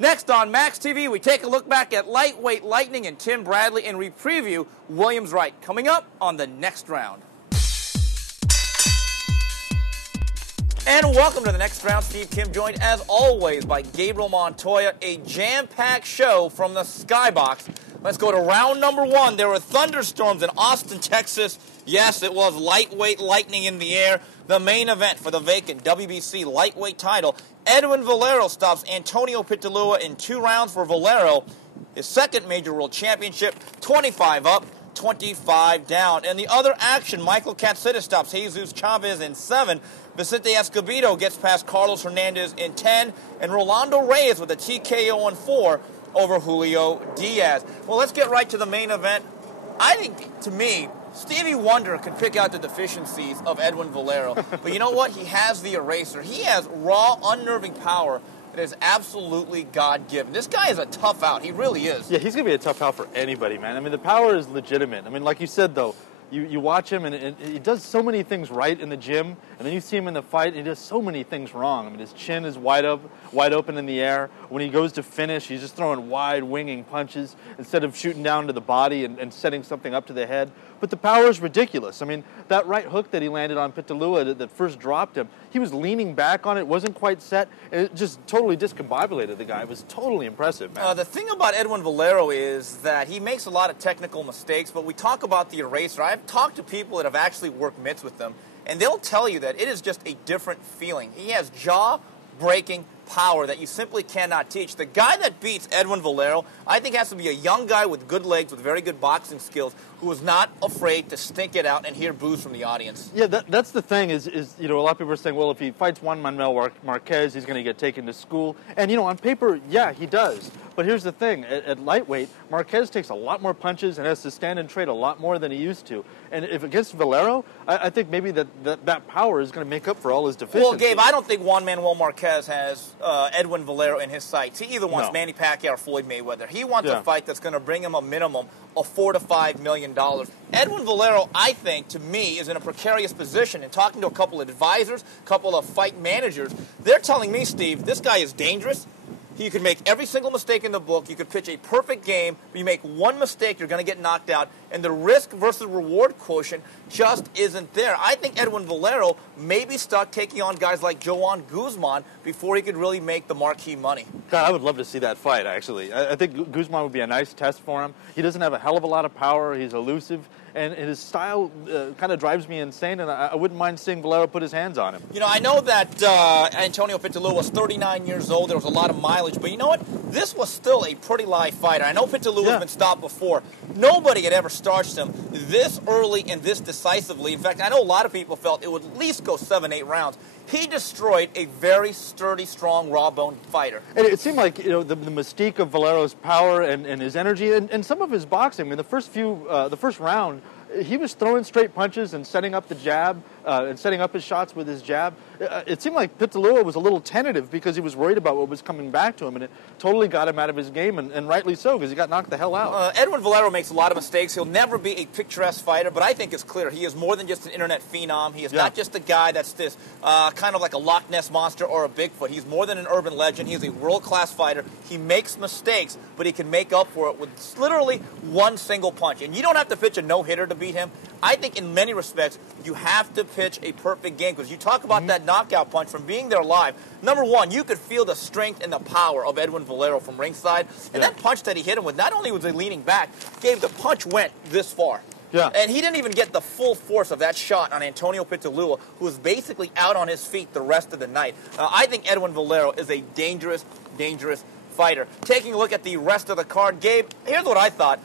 Next on Max TV, we take a look back at lightweight Lightning and Tim Bradley and we preview Williams Wright coming up on the next round. And welcome to the next round. Steve Kim joined as always by Gabriel Montoya, a jam-packed show from the Skybox. Let's go to round number one. There were thunderstorms in Austin, Texas. Yes, it was lightweight Lightning in the air. The main event for the vacant WBC lightweight title. Edwin Valero stops Antonio Pitulua in 2 rounds for Valero. His second major world championship, 25 up, 25 down. In the other action, Michael Katsidis stops Jesus Chavez in 7. Vicente Escobedo gets past Carlos Hernandez in 10. And Rolando Reyes with a TKO in 4 over Julio Diaz. Well, let's get right to the main event. I think, to me, Stevie Wonder can pick out the deficiencies of Edwin Valero. But you know what? He has the eraser. He has raw, unnerving power that is absolutely God-given. This guy is a tough out. He really is. Yeah, he's going to be a tough out for anybody, man. I mean, the power is legitimate. I mean, like you said, though, you watch him, and he does so many things right in the gym, and then you see him in the fight, and he does so many things wrong. I mean, his chin is wide open in the air. When he goes to finish, he's just throwing wide, winging punches instead of shooting down to the body and setting something up to the head. But the power is ridiculous. I mean, that right hook that he landed on Pitulua that first dropped him, he was leaning back on it, wasn't quite set, and it just totally discombobulated the guy. It was totally impressive, man. The thing about Edwin Valero is that he makes a lot of technical mistakes, but we talk about the eraser. I've talked to people that have actually worked mitts with them, and they'll tell you that it is just a different feeling. He has jaw-breaking power that you simply cannot teach. The guy that beats Edwin Valero, I think, has to be a young guy with good legs, with very good boxing skills, who is not afraid to stink it out and hear boos from the audience. Yeah, that's the thing is a lot of people are saying, well, if he fights Juan Manuel Marquez, he's going to get taken to school. And, on paper, yeah, he does. But here's the thing. At lightweight, Marquez takes a lot more punches and has to stand and trade a lot more than he used to. And if against Valero, I think maybe that power is going to make up for all his deficiencies. Well, Gabe, I don't think Juan Manuel Marquez has Edwin Valero in his sights. He either wants Manny Pacquiao or Floyd Mayweather. He wants a fight that's going to bring him a minimum of $4 to $5 million. Edwin Valero, I think, to me, is in a precarious position. And talking to a couple of advisors, a couple of fight managers, they're telling me, Steve, this guy is dangerous. You could make every single mistake in the book. You could pitch a perfect game, but you make one mistake, you're going to get knocked out. And the risk versus reward quotient just isn't there. I think Edwin Valero may be stuck taking on guys like Joan Guzman before he could really make the marquee money. God, I would love to see that fight, actually. I think Guzman would be a nice test for him. He doesn't have a hell of a lot of power. He's elusive. And his style kind of drives me insane, and I wouldn't mind seeing Valero put his hands on him. I know that Antonio Pitulua was 39 years old. There was a lot of mileage. But you know what? This was still a pretty live fighter. I know Pitulua has been stopped before. Nobody had ever starched him this early and this decisively. In fact, I know a lot of people felt it would at least go 7-8 rounds. He destroyed a very sturdy, strong, raw-boned fighter. And it seemed like the mystique of Valero's power and his energy and some of his boxing. I mean, the first round, he was throwing straight punches and setting up the jab and setting up his shots with his jab. It seemed like Pitulua was a little tentative because he was worried about what was coming back to him, and it totally got him out of his game, and rightly so, because he got knocked the hell out. Edwin Valero makes a lot of mistakes. He'll never be a picturesque fighter, but I think it's clear he is more than just an internet phenom. He is not just a guy that's this kind of like a Loch Ness monster or a Bigfoot. He's more than an urban legend. He is a world-class fighter. He makes mistakes, but he can make up for it with literally one single punch. And you don't have to pitch a no-hitter to beat him. I think in many respects, you have to pitch a perfect game, because you talk about that knockout punch from being there live. Number one, you could feel the strength and the power of Edwin Valero from ringside. And that punch that he hit him with, not only was he leaning back, the punch went this far. Yeah. And he didn't even get the full force of that shot on Antonio Pitulua, who was basically out on his feet the rest of the night. I think Edwin Valero is a dangerous, dangerous fighter. Taking a look at the rest of the card, Gabe, here's what I thought.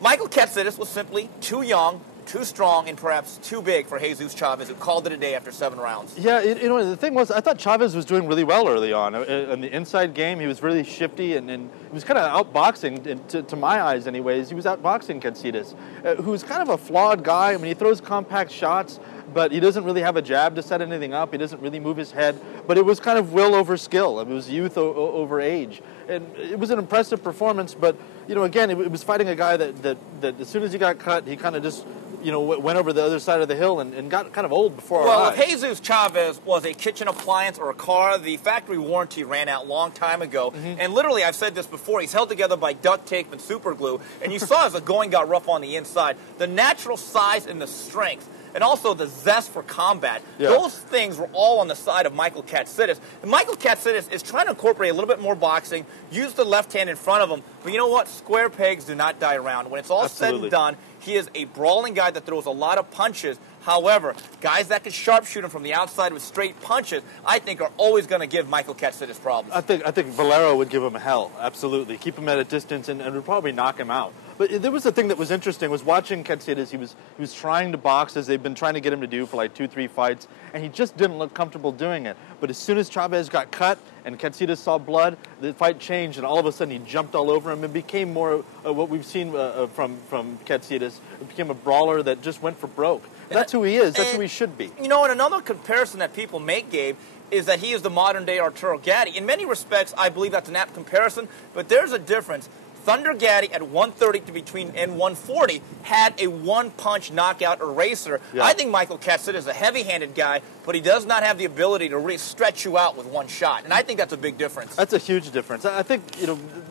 Michael Katsidis was simply too young, too strong, and perhaps too big for Jesus Chavez, who called it a day after 7 rounds. Yeah, the thing was, I thought Chavez was doing really well early on. In the inside game, he was really shifty, and he was kind of outboxing, to my eyes anyways. He was outboxing Katsidis, who's kind of a flawed guy. I mean, he throws compact shots, but he doesn't really have a jab to set anything up. He doesn't really move his head. But it was kind of will over skill. It was youth over age. And it was an impressive performance, but, again, it was fighting a guy that as soon as he got cut, he kind of just, went over the other side of the hill and got kind of old before our eyes. Well, if Jesus Chavez was a kitchen appliance or a car, the factory warranty ran out a long time ago. Mm-hmm. And literally, I've said this before, he's held together by duct tape and super glue. And you saw as the going got rough on the inside, the natural size and the strength, and also the zest for combat. Yeah. Those things were all on the side of Michael Katsidis. And Michael Katsidis is trying to incorporate a little bit more boxing, use the left hand in front of him. But you know what? Square pegs do not die round. When it's all said and done, he is a brawling guy that throws a lot of punches. However, guys that can sharpshoot him from the outside with straight punches, I think are always going to give Michael Katsidis problems. I think Valero would give him hell, absolutely. Keep him at a distance and would probably knock him out. But there was the thing that was interesting was watching Katsidis. He was trying to box as they've been trying to get him to do for like 2-3 fights, and he just didn't look comfortable doing it. But as soon as Chavez got cut and Katsidis saw blood, the fight changed, and all of a sudden he jumped all over him and became more what we've seen from Katsidis. It became a brawler that just went for broke. That's who he is. That's who he should be. And another comparison that people make, Gabe, is that he is the modern-day Arturo Gatti. In many respects, I believe that's an apt comparison, but there's a difference. Thunder Gatti at 130 to between and 140 had a one-punch knockout eraser. Yeah. I think Michael Katsidis is a heavy-handed guy, but he does not have the ability to really stretch you out with one shot, and I think that's a big difference. That's a huge difference. I think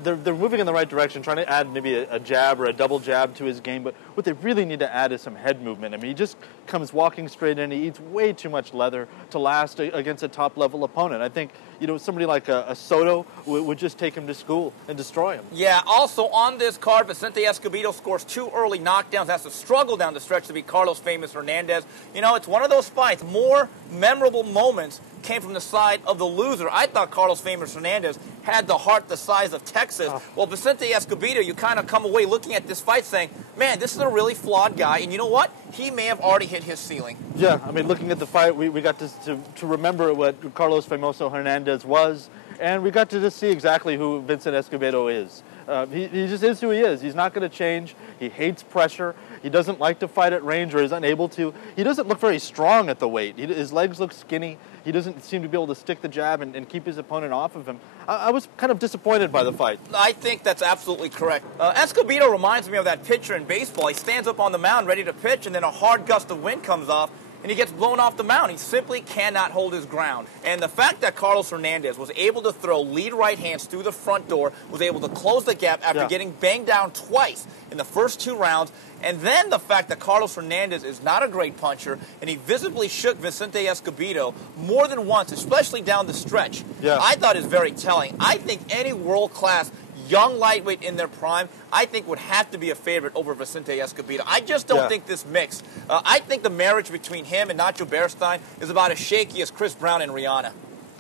they're moving in the right direction, trying to add maybe a jab or a double jab to his game, but what they really need to add is some head movement. I mean, he just comes walking straight in. He eats way too much leather to last against a top-level opponent. I think somebody like a Soto would just take him to school and destroy him. Yeah, also on this card, Vicente Escobedo scores 2 early knockdowns, has to struggle down the stretch to beat Carlos Famous Hernandez. It's one of those fights. More memorable moments came from the side of the loser. I thought Carlos Famous Hernandez had the heart the size of Texas. Well, Vicente Escobedo, you kind of come away looking at this fight saying, man, this is a really flawed guy, and you know what? He may have already hit his ceiling. Yeah, I mean, looking at the fight, we got to remember what Carlos Famoso Hernandez was, and we got to just see exactly who Vincent Escobedo is. He just is who he is. He's not going to change. He hates pressure. He doesn't like to fight at range or is unable to. He doesn't look very strong at the weight. His legs look skinny. He doesn't seem to be able to stick the jab and keep his opponent off of him. I was kind of disappointed by the fight. I think that's absolutely correct. Escobedo reminds me of that pitcher in baseball. He stands up on the mound ready to pitch, and then a hard gust of wind comes off, and he gets blown off the mound. He simply cannot hold his ground. And the fact that Carlos Hernandez was able to throw lead right hands through the front door, was able to close the gap after getting banged down twice in the first 2 rounds, and then the fact that Carlos Hernandez is not a great puncher, and he visibly shook Vicente Escobedo more than once, especially down the stretch, I thought is very telling. I think any world-class young lightweight in their prime, I think would have to be a favorite over Vicente Escobedo. I just don't think this mix. I think the marriage between him and Nacho Beristain is about as shaky as Chris Brown and Rihanna.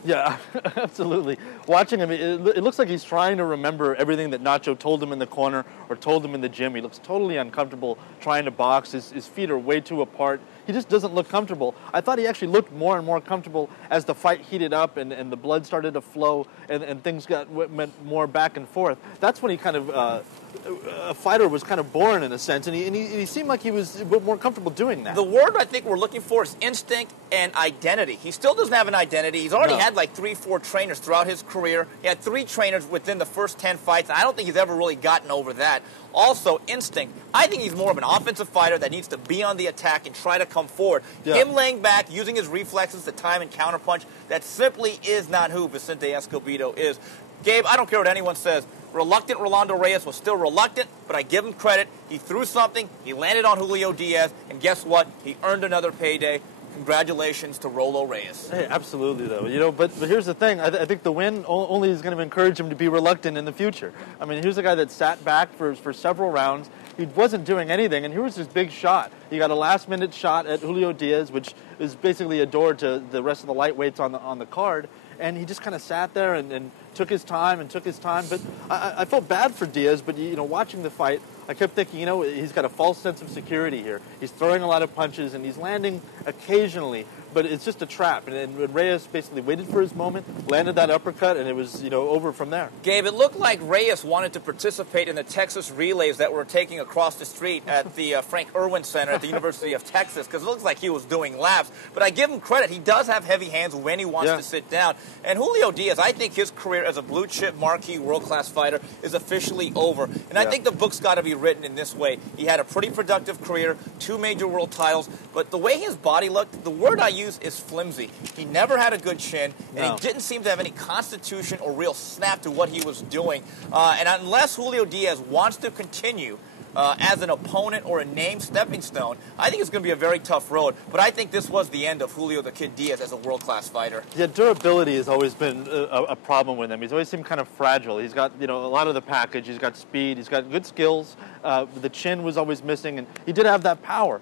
Yeah, absolutely. Watching him, it looks like he's trying to remember everything that Nacho told him in the corner or told him in the gym. He looks totally uncomfortable trying to box. His feet are way too apart. He just doesn't look comfortable. I thought he actually looked more and more comfortable as the fight heated up and the blood started to flow and things went more back and forth. That's when he kind of, a fighter was kind of born in a sense, and he seemed like he was more comfortable doing that. The word I think we're looking for is instinct and identity. He still doesn't have an identity. He's already had like 3-4 trainers throughout his career. He had 3 trainers within the first 10 fights, and I don't think he's ever really gotten over that. Also, instinct. I think he's more of an offensive fighter that needs to be on the attack and try to come forward. Him laying back, using his reflexes to time and counterpunch, that simply is not who Vicente Escobedo is. Gabe, I don't care what anyone says. Reluctant Rolando Reyes was still reluctant, but I give him credit. He threw something, he landed on Julio Diaz, and guess what? He earned another payday. Congratulations to Rolo Reyes. Hey, absolutely, though. But here's the thing. I think the win only is going to encourage him to be reluctant in the future. I mean, here's a guy that sat back for several rounds. He wasn't doing anything, and here was his big shot. He got a last-minute shot at Julio Diaz, which is basically a door to the rest of the lightweights on the card. And he just kind of sat there and took his time, but I felt bad for Diaz, but, watching the fight, I kept thinking, he's got a false sense of security here. He's throwing a lot of punches, and he's landing occasionally, but it's just a trap. And Reyes basically waited for his moment, landed that uppercut, and it was, over from there. Gabe, it looked like Reyes wanted to participate in the Texas relays that were taking across the street at the Frank Irwin Center at the University of Texas, because it looks like he was doing laps. But I give him credit. He does have heavy hands when he wants to sit down. And Julio Diaz, I think his career as a blue-chip marquee world-class fighter is officially over. And I think the book's got to be written in this way. He had a pretty productive career, 2 major world titles, but the way his body looked, the word I use is flimsy. He never had a good chin, and he didn't seem to have any constitution or real snap to what he was doing. And unless Julio Diaz wants to continue as an opponent or a name stepping stone, I think it's going to be a very tough road. But I think this was the end of Julio the Kid Diaz as a world-class fighter. Yeah, durability has always been a problem with him. He's always seemed kind of fragile. He's got, a lot of the package. He's got speed. He's got good skills. The chin was always missing, and he did have that power.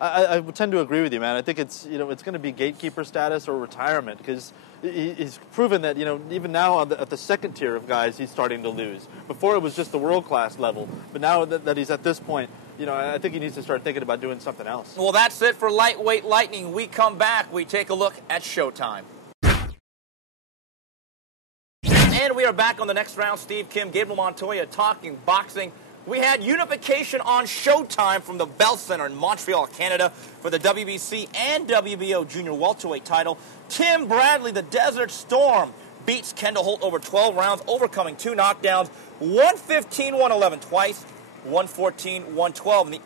I would tend to agree with you, man. I think it's it's going to be gatekeeper status or retirement, because he's proven that even now at the second tier of guys he's starting to lose. Before it was just the world class level, but now that he's at this point, I think he needs to start thinking about doing something else. Well, that's it for Lightweight Lightning. We come back, we take a look at Showtime. And we are back on the next round. Steve Kim, Gabriel Montoya talking boxing. We had unification on Showtime from the Bell Center in Montreal, Canada, for the WBC and WBO junior welterweight title. Tim Bradley, the Desert Storm, beats Kendall Holt over 12 rounds, overcoming 2 knockdowns, 115-111 twice, 114-112. In the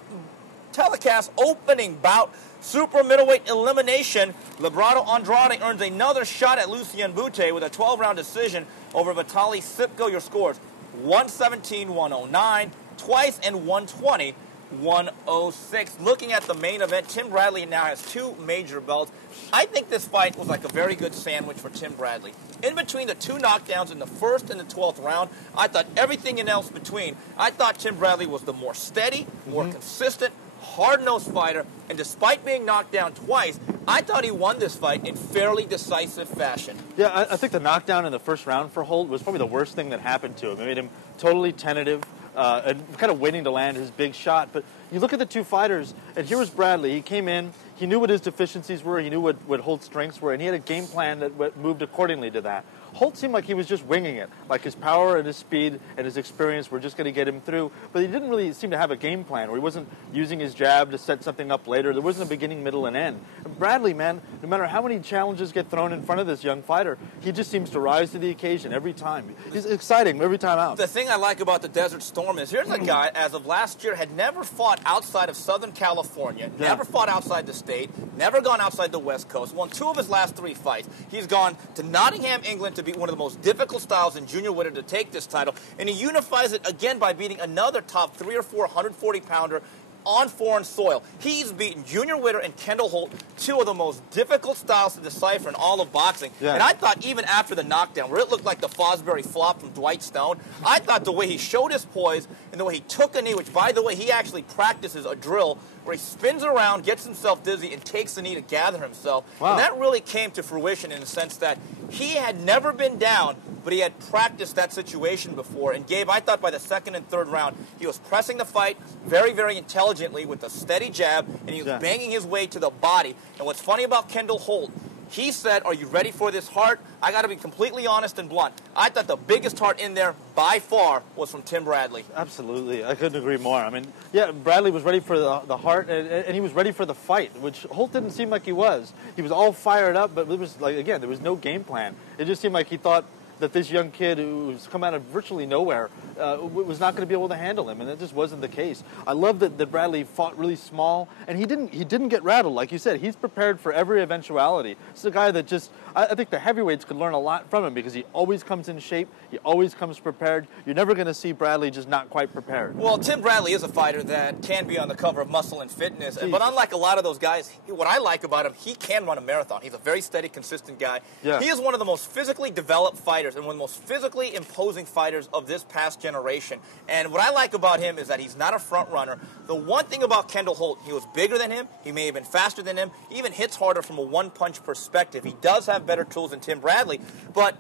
telecast opening bout, super middleweight elimination, Librado Andrade earns another shot at Lucien Bute with a 12-round decision over Vitaly Sipko. Your scores: 117-109 twice, and 120-106. Looking at the main event, Tim Bradley now has 2 major belts. I think this fight was like a very good sandwich for Tim Bradley. In between the 2 knockdowns in the 1st and the 12th round, I thought everything else between, I thought Tim Bradley was the more steady, more consistent, hard-nosed fighter, and despite being knocked down twice, I thought he won this fight in fairly decisive fashion. Yeah, I think the knockdown in the first round for Holt was probably the worst thing that happened to him. It made him totally tentative and kind of waiting to land his big shot. But you look at the 2 fighters, and here was Bradley. He came in, he knew what his deficiencies were, he knew what Holt's strengths were, and he had a game plan that moved accordingly to that. Holt seemed like he was just winging it, like his power and his speed and his experience were just going to get him through, but he didn't really seem to have a game plan, or he wasn't using his jab to set something up later. There wasn't a beginning, middle, and end. And Bradley, man, no matter how many challenges get thrown in front of this young fighter, he just seems to rise to the occasion every time. He's exciting every time out. The thing I like about the Desert Storm is here's a guy, as of last year, had never fought outside of Southern California, never fought outside the state, never gone outside the West Coast, won 2 of his last 3 fights. He's gone to Nottingham, England to beat one of the most difficult styles in junior winter to take this title, and he unifies it again by beating another top 3 or 4 140-pounder on foreign soil. He's beaten Junior Witter and Kendall Holt, 2 of the most difficult styles to decipher in all of boxing. Yeah. And I thought even after the knockdown, where it looked like the Fosbury flop from Dwight Stone, I thought the way he showed his poise and the way he took a knee, which, by the way, he actually practices a drill where he spins around, gets himself dizzy, and takes the knee to gather himself. Wow. And that really came to fruition in the sense that he had never been down, but he had practiced that situation before. And Gabe, I thought by the 2nd and 3rd round, he was pressing the fight very, very intelligently with a steady jab, and he was banging his way to the body. And what's funny about Kendall Holt, he said, "Are you ready for this heart?" I got to be completely honest and blunt. I thought the biggest heart in there, by far, was from Tim Bradley. Absolutely. I couldn't agree more. I mean, yeah, Bradley was ready for the heart, and he was ready for the fight, which Holt didn't seem like he was. He was all fired up, but it was like, again, there was no game plan. It just seemed like he thought that this young kid who's come out of virtually nowhere was not going to be able to handle him, and that just wasn't the case. I love that Bradley fought really small, and he didn't get rattled. Like you said, he's prepared for every eventuality. This is a guy that just, I think the heavyweights could learn a lot from him because he always comes in shape, he always comes prepared. You're never going to see Bradley just not quite prepared. Well, Tim Bradley is a fighter that can be on the cover of Muscle and Fitness, but unlike a lot of those guys, what I like about him, he can run a marathon. He's a very steady, consistent guy. Yeah. He is one of the most physically developed fighters and one of the most physically imposing fighters of this past generation. And what I like about him is that he's not a front runner. The one thing about Kendall Holt, he was bigger than him, he may have been faster than him, he even hits harder from a one-punch perspective. He does have better tools than Tim Bradley, but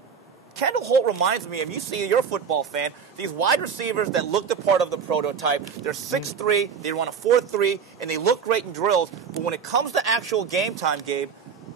Kendall Holt reminds me, and you see, you're a football fan, these wide receivers that look the part of the prototype. They're 6'3", they run a 4.3, and they look great in drills. But when it comes to actual game time, Gabe,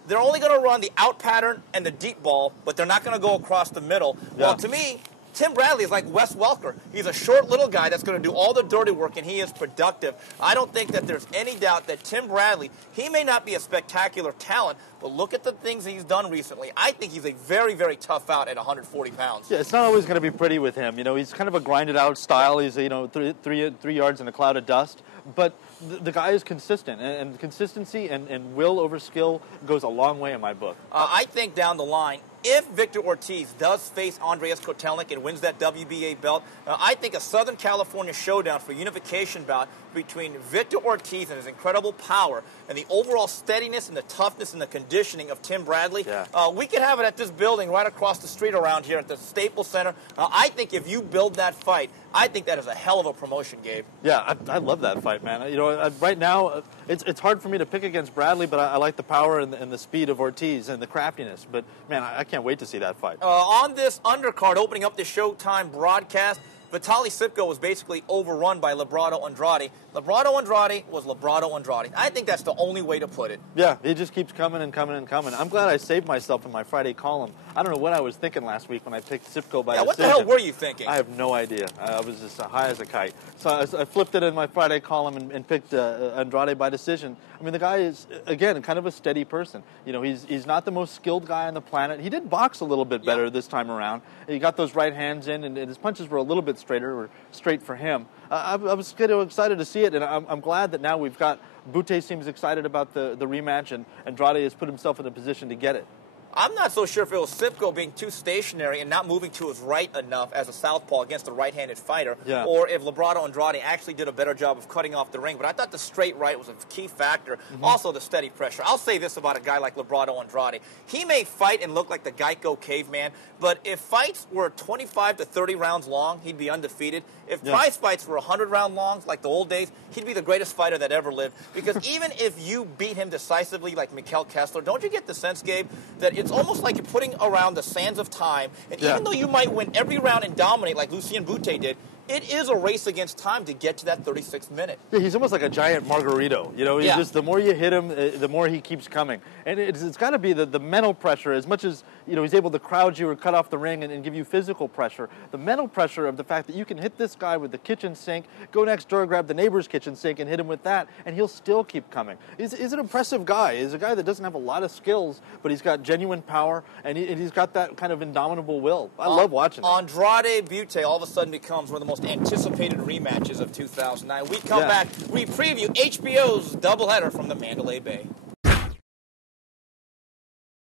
they're only going to run the out pattern and the deep ball, but they're not going to go across the middle. Yeah. Well, to me, Tim Bradley is like Wes Welker. He's a short little guy that's going to do all the dirty work, and he is productive. I don't think that there's any doubt that Tim Bradley, he may not be a spectacular talent, but look at the things he's done recently. I think he's a very, very tough out at 140 pounds. Yeah, it's not always going to be pretty with him. You know, he's kind of a grinded-out style. He's, you know, three yards in a cloud of dust. But the guy is consistent, and consistency and will over skill goes a long way in my book. I think down the line, if Victor Ortiz does face Andreas Kotelnik and wins that WBA belt, I think a Southern California showdown for unification bout between Victor Ortiz and his incredible power and the overall steadiness and the toughness and the conditioning of Tim Bradley, we could have it at this building right across the street around here at the Staples Center. I think if you build that fight, I think that is a hell of a promotion, Gabe. Yeah, I love that fight, man. You know, right now, it's hard for me to pick against Bradley, but I like the power and the speed of Ortiz and the craftiness. But, man, I can't wait to see that fight. On this undercard, opening up the Showtime broadcast, Vitaly Sipko was basically overrun by Librado Andrade. Librado Andrade was Librado Andrade. I think that's the only way to put it. Yeah, he just keeps coming and coming and coming. I'm glad I saved myself in my Friday column. I don't know what I was thinking last week when I picked Sipko by decision. What the hell were you thinking? I have no idea. I was just high as a kite. So I flipped it in my Friday column and picked Andrade by decision. I mean, the guy is, again, kind of a steady person. You know, he's not the most skilled guy on the planet. He did box a little bit better this time around. He got those right hands in, and his punches were a little bit straight for him. I was kind of excited to see it, and I'm glad that now we've got Butte seems excited about the rematch, and Andrade has put himself in a position to get it. I'm not so sure if it was Sipko being too stationary and not moving to his right enough as a southpaw against a right-handed fighter, or if Librado Andrade actually did a better job of cutting off the ring. But I thought the straight right was a key factor. Also, the steady pressure. I'll say this about a guy like Librado Andrade. He may fight and look like the Geico caveman, but if fights were 25 to 30 rounds long, he'd be undefeated. If prize fights were 100-round longs, like the old days, he'd be the greatest fighter that ever lived. Because even if you beat him decisively like Mikkel Kessler, don't you get the sense, Gabe, that it's almost like you're putting around the sands of time, and even though you might win every round and dominate like Lucien Butte did, it is a race against time to get to that 36th minute. Yeah, he's almost like a giant Margarito. You know, he's just, the more you hit him, the more he keeps coming. And it's got to be the mental pressure, as much as, you know, he's able to crowd you or cut off the ring and give you physical pressure. The mental pressure of the fact that you can hit this guy with the kitchen sink, go next door, grab the neighbor's kitchen sink and hit him with that, and he'll still keep coming. He's an impressive guy. He's a guy that doesn't have a lot of skills, but he's got genuine power, and he's got that kind of indomitable will. I love watching him. Andrade Butte all of a sudden becomes one of the most anticipated rematches of 2009. We come back, we preview HBO's doubleheader from the Mandalay Bay.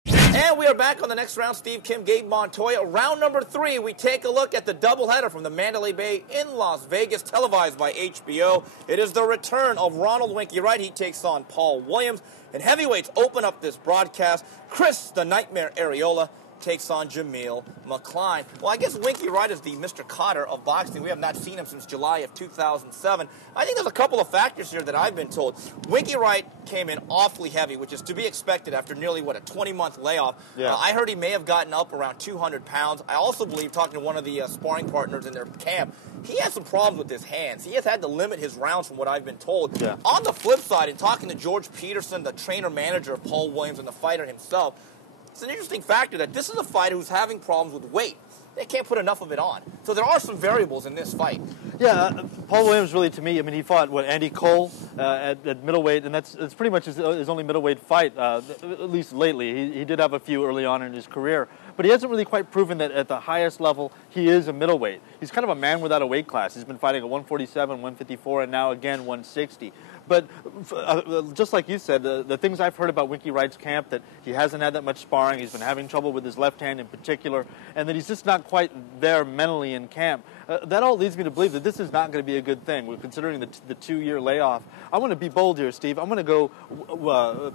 And we are back on the next round. Steve, Kim, Gabe Montoya. Round number 3, we take a look at the doubleheader from the Mandalay Bay in Las Vegas, televised by HBO. It is the return of Ronald Winky Wright. He takes on Paul Williams. And heavyweights open up this broadcast. Chris the Nightmare Arreola takes on Jameel McCline. Well, I guess Winky Wright is the Mr. Cotter of boxing. We have not seen him since July of 2007. I think there's a couple of factors here that I've been told. Winky Wright came in awfully heavy, which is to be expected after nearly, a 20-month layoff. I heard he may have gotten up around 200 pounds. I also believe, talking to one of the sparring partners in their camp, he has some problems with his hands. He has had to limit his rounds from what I've been told. On the flip side, in talking to George Peterson, the trainer-manager of Paul Williams and the fighter himself, it's an interesting factor that this is a fighter who's having problems with weight. They can't put enough of it on. So there are some variables in this fight. Yeah, Paul Williams really, to me, I mean, he fought, Andy Cole at middleweight, and that's pretty much his only middleweight fight, at least lately. He did have a few early on in his career, but he hasn't really quite proven that at the highest level he is a middleweight. He's kind of a man without a weight class. He's been fighting at 147, 154, and now again 160. But just like you said, the things I've heard about Winky Wright's camp, that he hasn't had that much sparring, he's been having trouble with his left hand in particular, and that he's just not quite there mentally in camp. That all leads me to believe that this is not going to be a good thing. We're considering the 2-year layoff. I want to be bold here, Steve. I'm going to go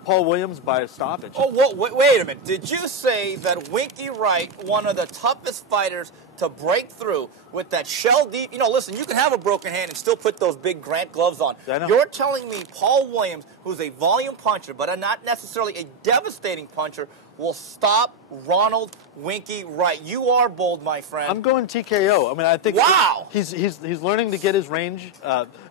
Paul Williams by a stoppage. Oh, wait a minute. Did you say that Winky Wright, one of the toughest fighters to break through with that shell deep? You know, listen, you can have a broken hand and still put those big Grant gloves on. You're telling me Paul Williams, who's a volume puncher, but not necessarily a devastating puncher, will stop Ronald Winky Wright? You are bold, my friend. I'm going TKO. I mean, I think wow. he's learning to get his range.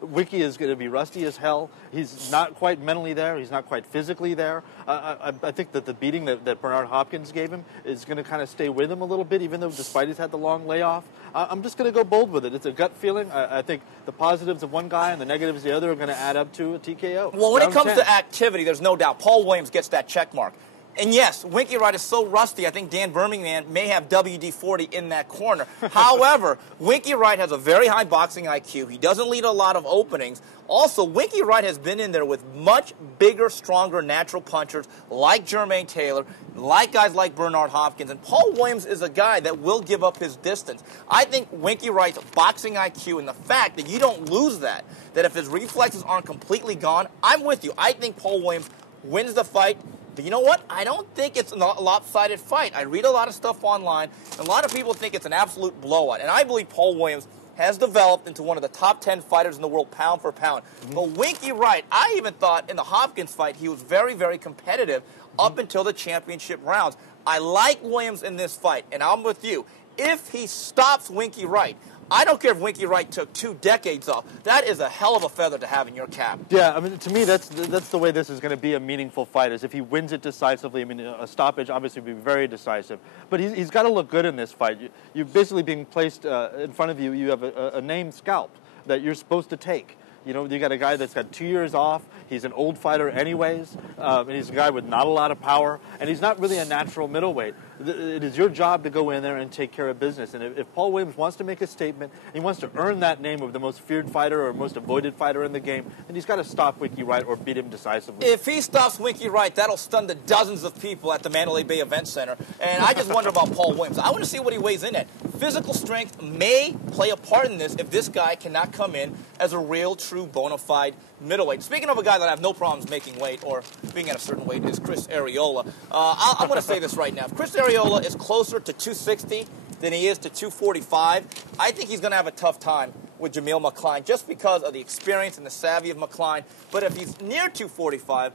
Winky is going to be rusty as hell. He's not quite mentally there. He's not quite physically there. I think that the beating that Bernard Hopkins gave him is going to kind of stay with him a little bit, even though despite he's had the long layoff. I'm just going to go bold with it. It's a gut feeling. I think the positives of one guy and the negatives of the other are going to add up to a TKO. Well, when it comes to activity, there's no doubt Paul Williams gets that check mark. And yes, Winky Wright is so rusty, I think Dan Birmingham may have WD-40 in that corner. However, Winky Wright has a very high boxing IQ. He doesn't lead a lot of openings. Also, Winky Wright has been in there with much bigger, stronger natural punchers like Jermaine Taylor, like guys like Bernard Hopkins. And Paul Williams is a guy that will give up his distance. I think Winky Wright's boxing IQ and the fact that you don't lose that if his reflexes aren't completely gone, I'm with you. I think Paul Williams wins the fight. But you know what? I don't think it's a lopsided fight. I read a lot of stuff online, and a lot of people think it's an absolute blowout. And I believe Paul Williams has developed into one of the top 10 fighters in the world, pound for pound. But Winky Wright, I even thought in the Hopkins fight he was very, very competitive up until the championship rounds. I like Williams in this fight, and I'm with you. If he stops Winky Wright, I don't care if Winky Wright took 2 decades off. That is a hell of a feather to have in your cap. Yeah, I mean, to me, that's the way this is going to be a meaningful fight, is if he wins it decisively. I mean, a stoppage obviously would be very decisive. But he's got to look good in this fight. You're basically being placed in front of you. You have a named scalp that you're supposed to take. You know, you got a guy that's got 2 years off. He's an old fighter anyways, and he's a guy with not a lot of power, and he's not really a natural middleweight. It is your job to go in there and take care of business. And if Paul Williams wants to make a statement, he wants to earn that name of the most feared fighter or most avoided fighter in the game, then he's got to stop Winky Wright or beat him decisively. If he stops Winky Wright, that'll stun the dozens of people at the Mandalay Bay Event Center. And I just wonder about Paul Williams. I want to see what he weighs in at. Physical strength may play a part in this if this guy cannot come in as a real, true, bona fide middleweight. Speaking of a guy that I have no problems making weight or being at a certain weight is Chris Arreola. I'm going to say this right now. If Chris Arreola is closer to 260 than he is to 245, I think he's going to have a tough time with Jamil McCline just because of the experience and the savvy of McCline. But if he's near 245,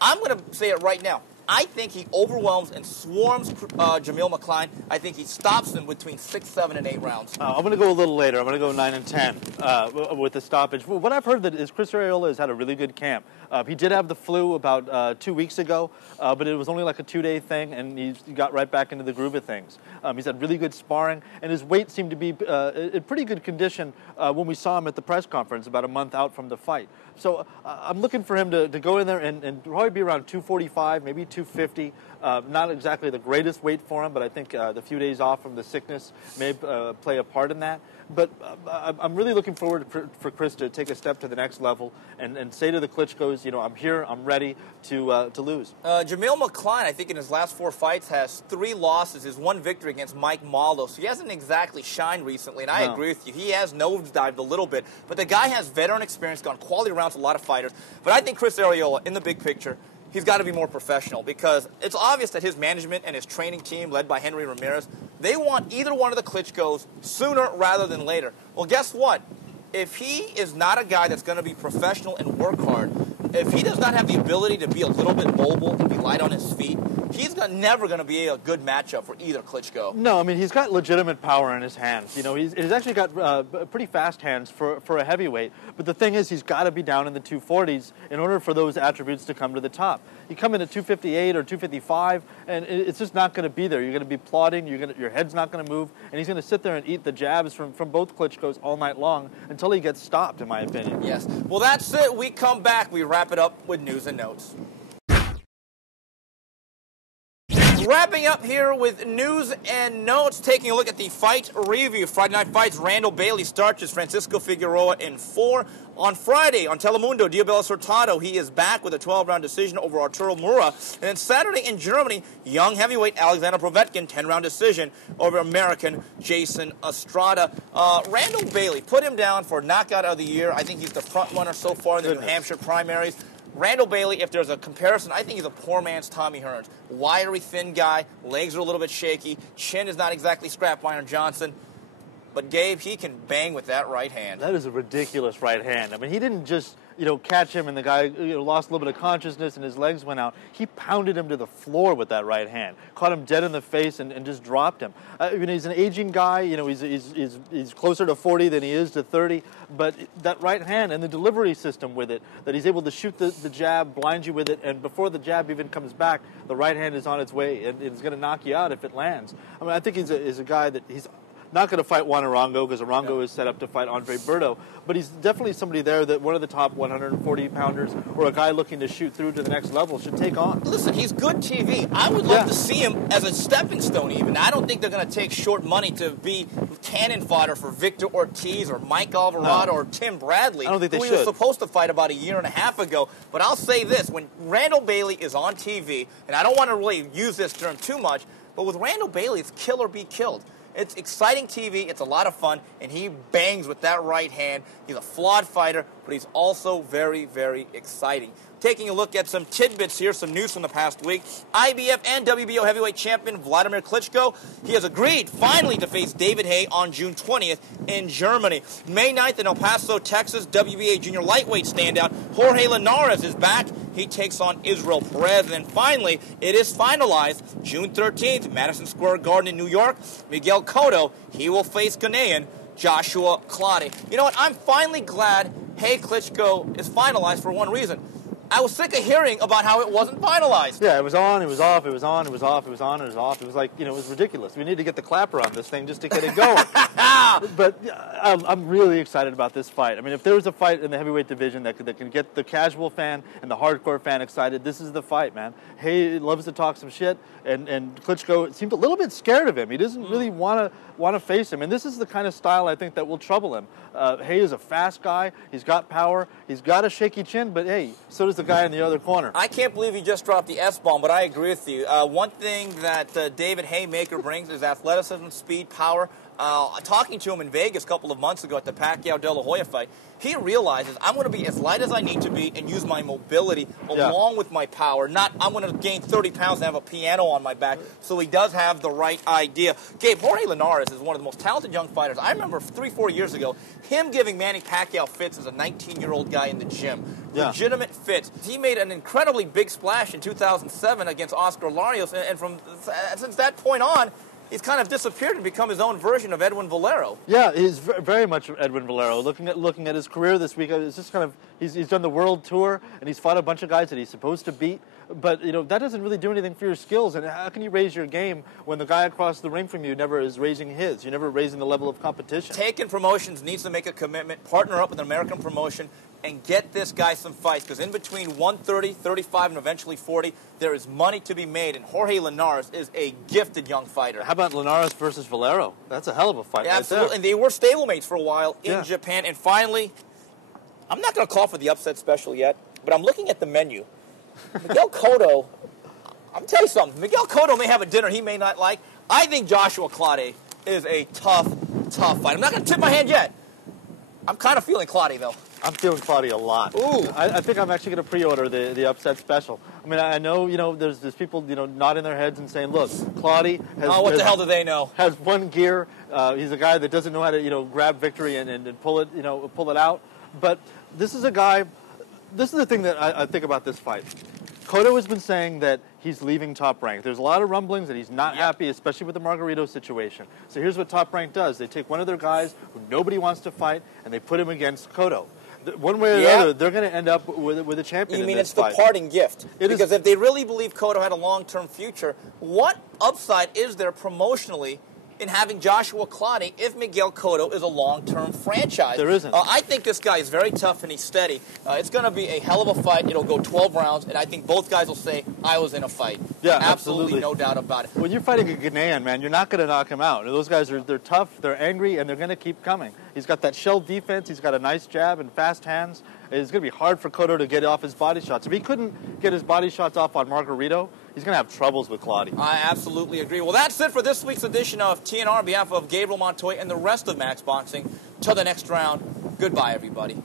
I'm going to say it right now. I think he overwhelms and swarms Jamil McCline. I think he stops him between 6, 7, and 8 rounds. I'm going to go a little later. I'm going to go 9 and 10 with the stoppage. What I've heard is Chris Arreola has had a really good camp. He did have the flu about 2 weeks ago, but it was only like a 2-day thing, and he got right back into the groove of things. He's had really good sparring, and his weight seemed to be in pretty good condition when we saw him at the press conference about a month out from the fight. So I'm looking for him to go in there and probably be around 245, maybe 250. Not exactly the greatest weight for him, but I think the few days off from the sickness may play a part in that. But I'm really looking forward for Chris to take a step to the next level and say to the Klitschko's, you know, I'm here, I'm ready to lose. Jamil McCline, I think in his last 4 fights, has 3 losses, his 1 victory against Mike Maldo. So he hasn't exactly shined recently, and I agree with you. He has nosedived a little bit. But the guy has veteran experience, gone quality rounds with a lot of fighters. But I think Chris Arreola, in the big picture, he's got to be more professional because it's obvious that his management and his training team, led by Henry Ramirez, they want either one of the Klitschko's sooner rather than later. Well, guess what? If he is not a guy that's going to be professional and work hard, if he does not have the ability to be a little bit mobile, to be light on his feet, he's never going to be a good matchup for either Klitschko. No, I mean, he's got legitimate power in his hands. You know, he's actually got pretty fast hands for a heavyweight. But the thing is, he's got to be down in the 240s in order for those attributes to come to the top. You come in at 258 or 255, and it's just not going to be there. You're going to be plodding. Your head's not going to move, and he's going to sit there and eat the jabs from both Klitschko's all night long until he gets stopped, in my opinion. Yes. Well, that's it. We come back. We wrap it up with news and notes. Wrapping up here with news and notes, taking a look at the fight review. Friday Night Fights, Randall Bailey starches Francisco Figueroa in 4. On Friday, on Telemundo, Diabelos Hurtado, he is back with a 12-round decision over Arturo Mura. And then Saturday in Germany, young heavyweight Alexander Povetkin, 10-round decision over American Jason Estrada. Randall Bailey, put him down for knockout of the year. I think he's the front runner so far in the New Hampshire primaries. Randall Bailey, if there's a comparison, I think he's a poor man's Tommy Hearns. Wiry, thin guy, legs are a little bit shaky, chin is not exactly Scrap Iron Johnson. But, Gabe, he can bang with that right hand. That is a ridiculous right hand. I mean, he didn't just catch him, and the guy lost a little bit of consciousness and his legs went out. He pounded him to the floor with that right hand, caught him dead in the face, and just dropped him. He's an aging guy. He's closer to 40 than he is to 30. But that right hand and the delivery system with it, that he's able to shoot the jab, blind you with it, and before the jab even comes back, the right hand is on its way, and it's going to knock you out if it lands. I mean, I think he's a guy that he's not going to fight Juan Arango, because Arango is set up to fight Andre Berto, but he's definitely somebody there that one of the top 140-pounders or a guy looking to shoot through to the next level should take on. Listen, he's good TV. I would love to see him as a stepping stone even. I don't think they're going to take short money to be cannon fodder for Victor Ortiz or Mike Alvarado or Tim Bradley, I don't think they who he should. was supposed to fight about a year and a half ago. But I'll say this, when Randall Bailey is on TV, and I don't want to really use this term too much, but with Randall Bailey, it's kill or be killed. It's exciting TV, it's a lot of fun, and he bangs with that right hand. He's a flawed fighter, but he's also very, very exciting. Taking a look at some tidbits here, some news from the past week. IBF and WBO heavyweight champion Vladimir Klitschko, he has agreed finally to face David Haye on June 20th in Germany. May 9th in El Paso, Texas, WBA junior lightweight standout Jorge Linares is back. He takes on Israel Perez. And then finally, it is finalized. June 13th, Madison Square Garden in New York. Miguel Cotto, he will face Ghanaian Joshua Clottey. You know what? I'm finally glad Haye Klitschko is finalized for one reason. I was sick of hearing about how it wasn't finalized. Yeah, it was on, it was off, it was on, it was off, it was on, it was off. It was like, it was ridiculous. We need to get the clapper on this thing just to get it going. But I'm really excited about this fight. I mean, if there was a fight in the heavyweight division that can get the casual fan and the hardcore fan excited, this is the fight, man. Haye loves to talk some shit, and Klitschko seemed a little bit scared of him. He doesn't really want to face him, and this is the kind of style I think that will trouble him. Haye is a fast guy. He's got power. He's got a shaky chin, but hey, so does the guy in the other corner. I can't believe you just dropped the S-bomb, but I agree with you. One thing that David Haymaker brings is athleticism, speed, power. Talking to him in Vegas a couple of months ago at the Pacquiao-De La Hoya fight, he realizes I'm going to be as light as I need to be and use my mobility along with my power. Not I'm going to gain 30 pounds and have a piano on my back. So he does have the right idea. Gabe, Jorge Linares is one of the most talented young fighters. I remember 3-4 years ago, him giving Manny Pacquiao fits as a 19-year-old guy in the gym. Yeah. Legitimate fits. He made an incredibly big splash in 2007 against Oscar Larios, and since that point on, he's kind of disappeared and become his own version of Edwin Valero. Yeah, he's very much Edwin Valero. Looking at his career this week, it's just kind of he's done the world tour and he's fought a bunch of guys that he's supposed to beat. But that doesn't really do anything for your skills. And how can you raise your game when the guy across the ring from you never is raising his? You're never raising the level of competition. Taken Promotions needs to make a commitment, partner up with an American promotion, and get this guy some fights. Because in between 130, 35, and eventually 40, there is money to be made. And Jorge Linares is a gifted young fighter. How about Linares versus Valero? That's a hell of a fight. Yeah, right absolutely. there. And they were stablemates for a while in Japan. And finally, I'm not going to call for the upset special yet, but I'm looking at the menu. Miguel Cotto, I'm tell you something. Miguel Cotto may have a dinner he may not like. I think Joshua Clottey is a tough fight. I'm not going to tip my hand yet. I'm kind of feeling Clottey, though. I'm feeling Clottey a lot. Ooh. I think I'm actually going to pre-order the upset special. I mean, I know, there's people, nodding their heads and saying, look, Clottey has... Oh, what the hell do they know? Has one gear. He's a guy that doesn't know how to, grab victory and pull it out. But this is a guy... This is the thing that I think about this fight. Cotto has been saying that he's leaving Top Rank. There's a lot of rumblings that he's not happy, especially with the Margarito situation. So here's what Top Rank does. They take one of their guys who nobody wants to fight, and they put him against Cotto. One way or the other, they're going to end up with a champion You mean in this it's the fight. parting gift? It because is. if they really believe Cotto had a long-term future, what upside is there promotionally in having Joshua Clottey if Miguel Cotto is a long-term franchise? There isn't. I think this guy is very tough and he's steady. It's going to be a hell of a fight. It'll go 12 rounds, and I think both guys will say, I was in a fight. Yeah, absolutely. No doubt about it. When you're fighting a Ghanaian, man, you're not going to knock him out. Those guys they're tough, they're angry, and they're going to keep coming. He's got that shell defense. He's got a nice jab and fast hands. It's going to be hard for Cotto to get off his body shots. If he couldn't get his body shots off on Margarito, he's going to have troubles with Clottey. I absolutely agree. Well, that's it for this week's edition of TNR on behalf of Gabriel Montoya and the rest of Max Boxing. Till the next round, goodbye, everybody.